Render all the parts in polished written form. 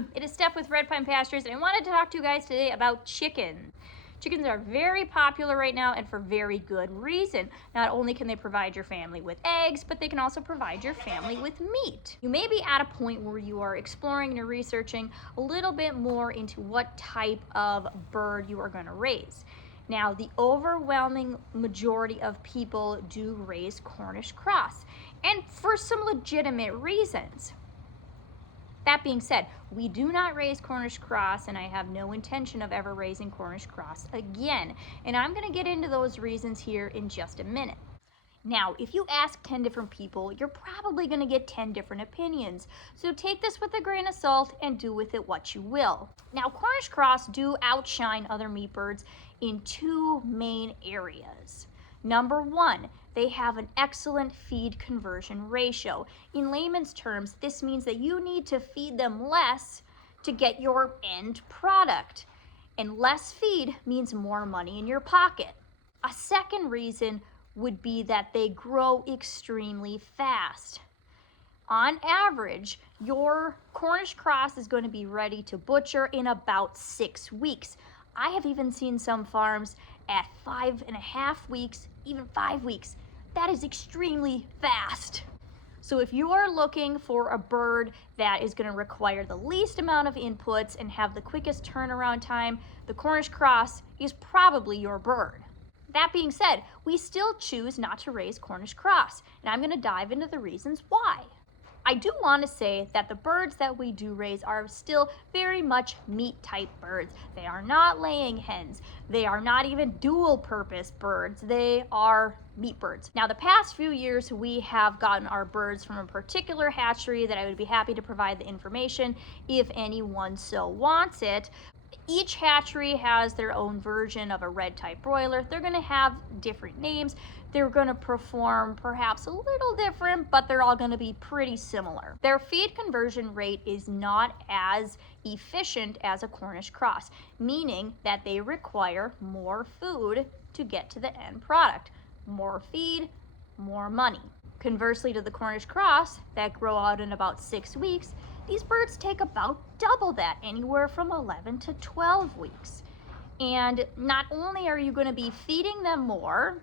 everyone, it is Steph with Red Pine Pastures, and I wanted to talk to you guys today about chicken. Chickens are very popular right now and for very good reason. Not only can they provide your family with eggs, but they can also provide your family with meat. You may be at a point where you are exploring and you're researching a little bit more into what type of bird you are going to raise. Now, the overwhelming majority of people do raise Cornish cross, and for some legitimate reasons. That being said, we do not raise Cornish cross, and I have no intention of ever raising Cornish cross again. And I'm going to get into those reasons here in just a minute. Now, if you ask 10 different people, you're probably going to get 10 different opinions. So take this with a grain of salt and do with it what you will. Now, Cornish cross do outshine other meat birds in two main areas. Number one, they have an excellent feed conversion ratio. In layman's terms, this means that you need to feed them less to get your end product. And less feed means more money in your pocket. A second reason would be that they grow extremely fast. On average, your Cornish cross is going to be ready to butcher in about 6 weeks. I have even seen some farms at 5.5 weeks, even 5 weeks. That is extremely fast. So if you are looking for a bird that is going to require the least amount of inputs and have the quickest turnaround time, the Cornish cross is probably your bird. That being said, we still choose not to raise Cornish cross, and I'm going to dive into the reasons why. I do want to say that the birds that we do raise are still very much meat type birds. They are not laying hens. They are not even dual purpose birds. They are meat birds. Now, the past few years, we have gotten our birds from a particular hatchery that I would be happy to provide the information if anyone so wants it. Each hatchery has their own version of a red type broiler. They're going to have different names. They're going to perform perhaps a little different, but they're all going to be pretty similar. Their feed conversion rate is not as efficient as a Cornish cross, meaning that they require more food to get to the end product. More feed, more money. Conversely to the Cornish cross that grow out in about 6 weeks, these birds take about double that, anywhere from 11 to 12 weeks. And not only are you going to be feeding them more,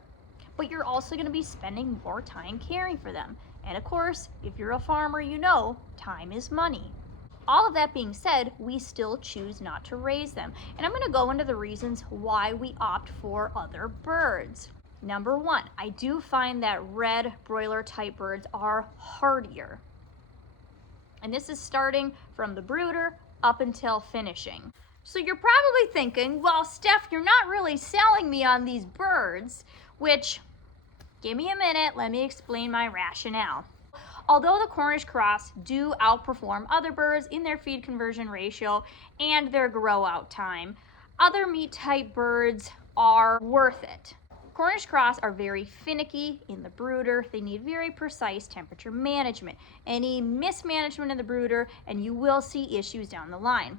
but you're also going to be spending more time caring for them. And of course, if you're a farmer, you know time is money. All of that being said, we still choose not to raise them. And I'm going to go into the reasons why we opt for other birds. Number one, I do find that red broiler type birds are hardier. And this is starting from the brooder up until finishing. So you're probably thinking, well, Steph, you're not really selling me on these birds, which, give me a minute, let me explain my rationale. Although the Cornish cross do outperform other birds in their feed conversion ratio and their grow out time, other meat type birds are worth it. Cornish cross are very finicky in the brooder. They need very precise temperature management. Any mismanagement in the brooder and you will see issues down the line.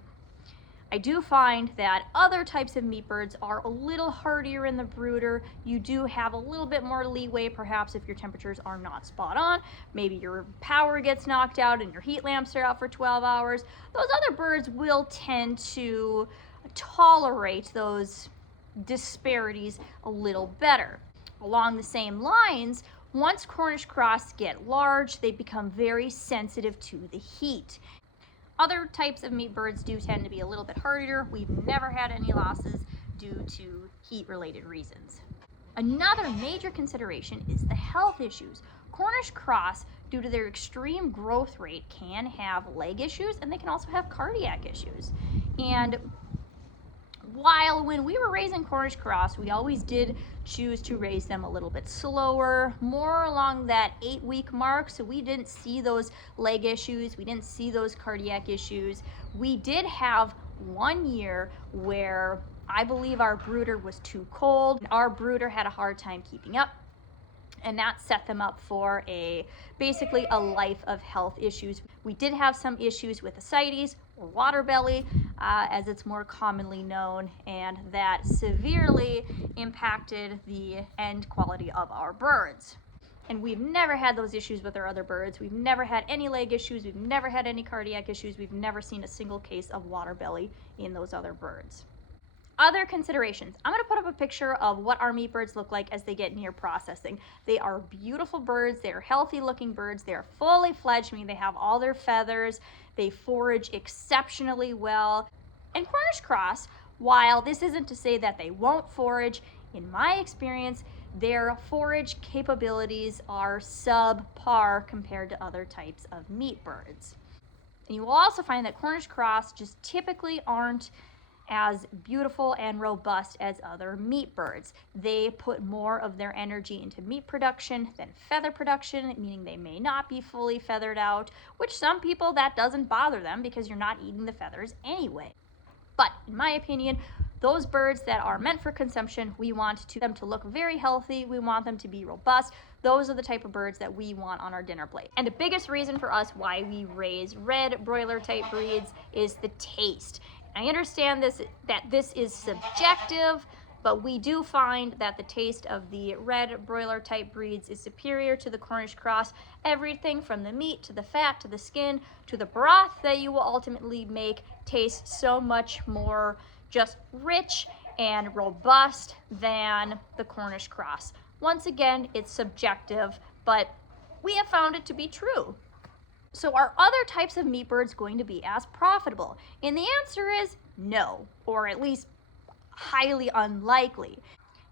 I do find that other types of meat birds are a little hardier in the brooder. You do have a little bit more leeway, perhaps if your temperatures are not spot on. Maybe your power gets knocked out and your heat lamps are out for 12 hours. Those other birds will tend to tolerate those disparities a little better. Along the same lines, once Cornish cross get large, they become very sensitive to the heat. Other types of meat birds do tend to be a little bit hardier. We've never had any losses due to heat-related reasons. Another major consideration is the health issues. Cornish cross, due to their extreme growth rate, can have leg issues and they can also have cardiac issues. And while when we were raising Cornish cross, we always did choose to raise them a little bit slower, more along that 8-week mark, so we didn't see those leg issues, we didn't see those cardiac issues. We did have 1 year where I believe our brooder was too cold. Our brooder had a hard time keeping up, and that set them up for basically a life of health issues. We did have some issues with ascites or water belly, as it's more commonly known, and that severely impacted the end quality of our birds. And we've never had those issues with our other birds. We've never had any leg issues. We've never had any cardiac issues. We've never seen a single case of water belly in those other birds. Other considerations. I'm going to put up a picture of what our meat birds look like as they get near processing. They are beautiful birds. They are healthy looking birds. They are fully fledged, meaning they have all their feathers. They forage exceptionally well. And Cornish cross, while this isn't to say that they won't forage, in my experience, their forage capabilities are subpar compared to other types of meat birds. And you will also find that Cornish cross just typically aren't as beautiful and robust as other meat birds. They put more of their energy into meat production than feather production, meaning they may not be fully feathered out, which some people, that doesn't bother them because you're not eating the feathers anyway. But in my opinion, those birds that are meant for consumption, we want them to look very healthy. We want them to be robust. Those are the type of birds that we want on our dinner plate. And the biggest reason for us why we raise red broiler type breeds is the taste. I understand that this is subjective, but we do find that the taste of the red broiler type breeds is superior to the Cornish cross. Everything from the meat to the fat to the skin to the broth that you will ultimately make tastes so much more just rich and robust than the Cornish cross. Once again, it's subjective, but we have found it to be true. So are other types of meat birds going to be as profitable? And the answer is no, or at least highly unlikely.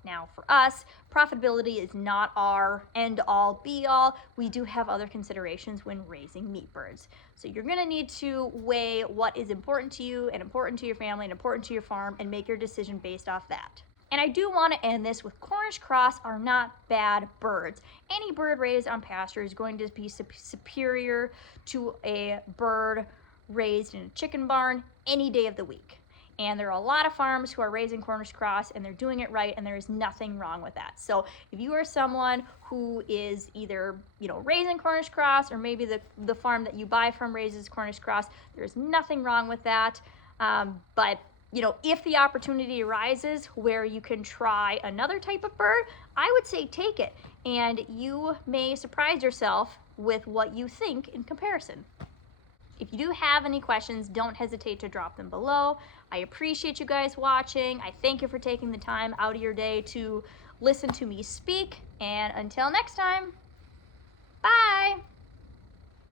Now for us, profitability is not our end-all be-all. We do have other considerations when raising meat birds. So you're gonna need to weigh what is important to you and important to your family and important to your farm and make your decision based off that. And I do want to end this with Cornish cross are not bad birds. Any bird raised on pasture is going to be superior to a bird raised in a chicken barn any day of the week. And there are a lot of farms who are raising Cornish cross and they're doing it right, and there is nothing wrong with that. So if you are someone who is either, raising Cornish cross, or maybe the farm that you buy from raises Cornish cross, there's nothing wrong with that. But if the opportunity arises where you can try another type of bird, I would say take it, and you may surprise yourself with what you think in comparison. If you do have any questions, don't hesitate to drop them below. I appreciate you guys watching. I thank you for taking the time out of your day to listen to me speak, and until next time, bye!